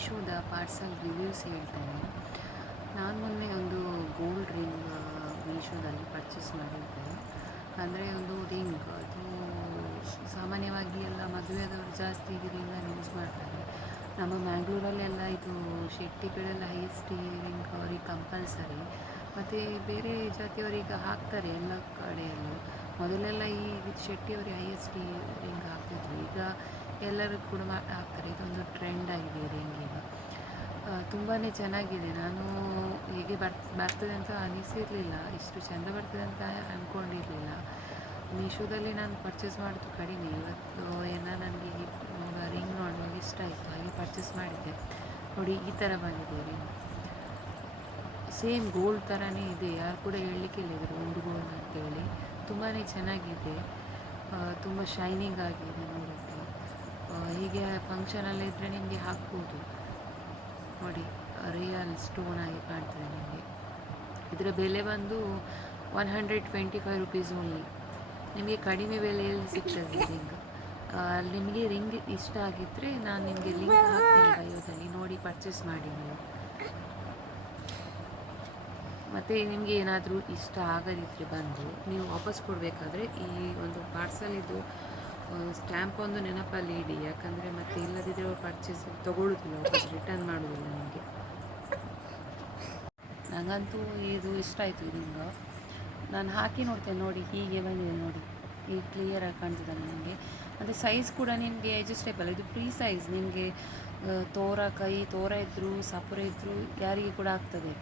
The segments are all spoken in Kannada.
ಮೀಶೋದ ಪಾರ್ಸಲ್ ರಿವ್ಯೂಸ್ ಹೇಳ್ತೇನೆ. ನಾನು ಮೊನ್ನೆ ಒಂದು ಗೋಲ್ಡ್ ರಿಂಗ್ ಮೀಶೋದಲ್ಲಿ ಪರ್ಚೇಸ್ ಮಾಡಿದ್ದೆ. ಅಂದರೆ ಒಂದು ರಿಂಗ್, ಅದು ಸಾಮಾನ್ಯವಾಗಿ ಎಲ್ಲ ಮದುವೆಯಾದವರು ಜಾಸ್ತಿ ರಿಂಗನ್ನು ಯೂಸ್ ಮಾಡ್ತಾರೆ. ನಮ್ಮ ಮ್ಯಾಂಗ್ಳೂರಲ್ಲೆಲ್ಲ ಇದು ಶೆಟ್ಟಿಗಳೆಲ್ಲ ಹೈಯೆಸ್ಟ್ ರಿಂಗ್ ಅವ್ರಿಗೆ ಕಂಪಲ್ಸರಿ. ಮತ್ತು ಬೇರೆ ಜಾತಿಯವರಿಗೆ ಹಾಕ್ತಾರೆ ಎಲ್ಲ ಕಡೆಯಲ್ಲೂ. ಮೊದಲೆಲ್ಲ ಈ ಶೆಟ್ಟಿಯವರಿಗೆ ಹೈಯೆಸ್ಟ್ ರಿಂಗ್ ಹಾಕ್ತಿದ್ರು. ಈಗ ಎಲ್ಲರೂ ಕೂಡ ಹಾಕ್ತಾರೆ. ಇದೊಂದು ಟ್ರೆಂಡ್ ಆಗಿದೆ ರಿಂಗ್ ಈಗ. ತುಂಬಾ ಚೆನ್ನಾಗಿದೆ. ನಾನು ಹೇಗೆ ಬರ್ತದೆ ಅಂತ ಅನಿಸಿರಲಿಲ್ಲ, ಇಷ್ಟು ಚೆಂದ ಬರ್ತದೆ ಅಂತ ಅಂದ್ಕೊಂಡಿರಲಿಲ್ಲ. ಮೀಶೋದಲ್ಲಿ ನಾನು ಪರ್ಚೇಸ್ ಮಾಡೋದು ಕಡಿಮೆ. ಇವತ್ತು ನನಗೆ ರಿಂಗ್ ನೋಡುವಾಗ ಇಷ್ಟ ಆಯಿತು, ಹಾಗೆ ಪರ್ಚೇಸ್ ಮಾಡಿದ್ದೆ. ನೋಡಿ, ಈ ಥರ ಬಂದಿದೆ ರಿಂಗ್. ಸೇಮ್ ಗೋಲ್ಡ್ ಥರನೇ ಇದೆ. ಯಾರು ಕೂಡ ಹೇಳಲಿಕ್ಕಿಲ್ಲ ಇದ್ರು ಒಂದು ಗೋಲ್ಡ್ ಅಂತೇಳಿ. ತುಂಬಾ ಚೆನ್ನಾಗಿದೆ, ತುಂಬ ಶೈನಿಂಗ್ ಆಗಿದೆ ನೋಡೋಕ್ಕೆ. ಹೀಗೆ ಫಂಕ್ಷನಲ್ಲಿ ಇದ್ದರೆ ನಿಮಗೆ ಹಾಕ್ಬೋದು. ನೋಡಿ, ರಿಯಲ್ ಸ್ಟೋನ್ ಆಗಿ ಕಾಣ್ತದೆ ನಿಮಗೆ. ಇದರ ಬೆಲೆ ಬಂದು 125 ರುಪೀಸ್ ಓನ್ಲಿ. ನಿಮಗೆ ಕಡಿಮೆ ಬೆಲೆಯಲ್ಲಿ ಸಿಗ್ತದೆ ರಿಂಗ್. ನಿಮಗೆ ರಿಂಗ್ ಇಷ್ಟ ಆಗಿದ್ದರೆ ನಾನು ನಿಮಗೆ ಲಿಂಕ್ ಹಾಕ್ತೇನೆ ಬಯೋದಲ್ಲಿ, ನೋಡಿ ಪರ್ಚೇಸ್ ಮಾಡಿ ನೀವು. ಮತ್ತು ನಿಮಗೆ ಏನಾದರೂ ಇಷ್ಟ ಆಗದಿದ್ದರೆ ಬಂದು ನೀವು ವಾಪಸ್ ಕೊಡಬೇಕಾದ್ರೆ ಈ ಒಂದು ಪಾರ್ಸಲಿದ್ದು ಸ್ಟ್ಯಾಂಪ್ ಒಂದು ನೆನಪಲ್ಲಿ ಇಡಿ. ಯಾಕಂದರೆ ಮತ್ತೆ ಇಲ್ಲದಿದ್ದರೆ ಅವ್ರು ಪರ್ಚೇಸ್ ತೊಗೊಳ್ಳೋದಿಲ್ಲ, ವಾಪಸ್ ರಿಟರ್ನ್ ಮಾಡೋದಿಲ್ಲ ನಿಮಗೆ. ನನಗಂತೂ ಇದು ಇಷ್ಟ ಆಯಿತು ರಿಂಗ್. ನಾನು ಹಾಕಿ ನೋಡ್ತೇನೆ. ನೋಡಿ, ಹೀಗೆ ಬಂದಿದೆ ನೋಡಿ, ಈಗ ಕ್ಲಿಯರಾಗಿ ಕಾಣ್ತದೆ ನನಗೆ. ಮತ್ತು ಸೈಜ್ ಕೂಡ ನಿಮಗೆ ಅಡ್ಜಸ್ಟೇಬಲ್. ಇದು ಫ್ರೀ ಸೈಜ್. ನಿಮಗೆ ಕೈ ತೋರ ಇದ್ದರೂ ಸಪುರ ಇದ್ದರೂ ಯಾರಿಗೆ ಕೂಡ ಆಗ್ತದೆ.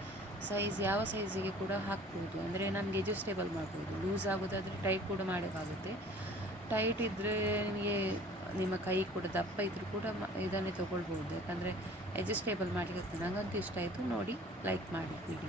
ಸೈಜ್ ಯಾವ ಸೈಜಿಗೆ ಕೂಡ ಹಾಕ್ಬೋದು. ಅಂದರೆ ನನಗೆ ಅಡ್ಜಸ್ಟೇಬಲ್ ಮಾಡ್ಬೋದು. ಲೂಸ್ ಆಗೋದಾದರೆ ಟೈಟ್ ಕೂಡ ಮಾಡೋಕ್ಕಾಗುತ್ತೆ. ಟೈಟ್ ಇದ್ದರೆ ನಿಮಗೆ ನಿಮ್ಮ ಕೈ ಕೂಡ ದಪ್ಪ ಇದ್ದರೂ ಕೂಡ ಇದನ್ನೇ ತೊಗೊಳ್ಬೋದು. ಯಾಕಂದರೆ ಅಡ್ಜಸ್ಟೇಬಲ್ ಮಾಡಲಿಕ್ಕೆ. ನನಗಂತೂ ಇಷ್ಟ ಆಯಿತು. ನೋಡಿ, ಲೈಕ್ ಮಾಡಿ ವಿಡಿಯೋ.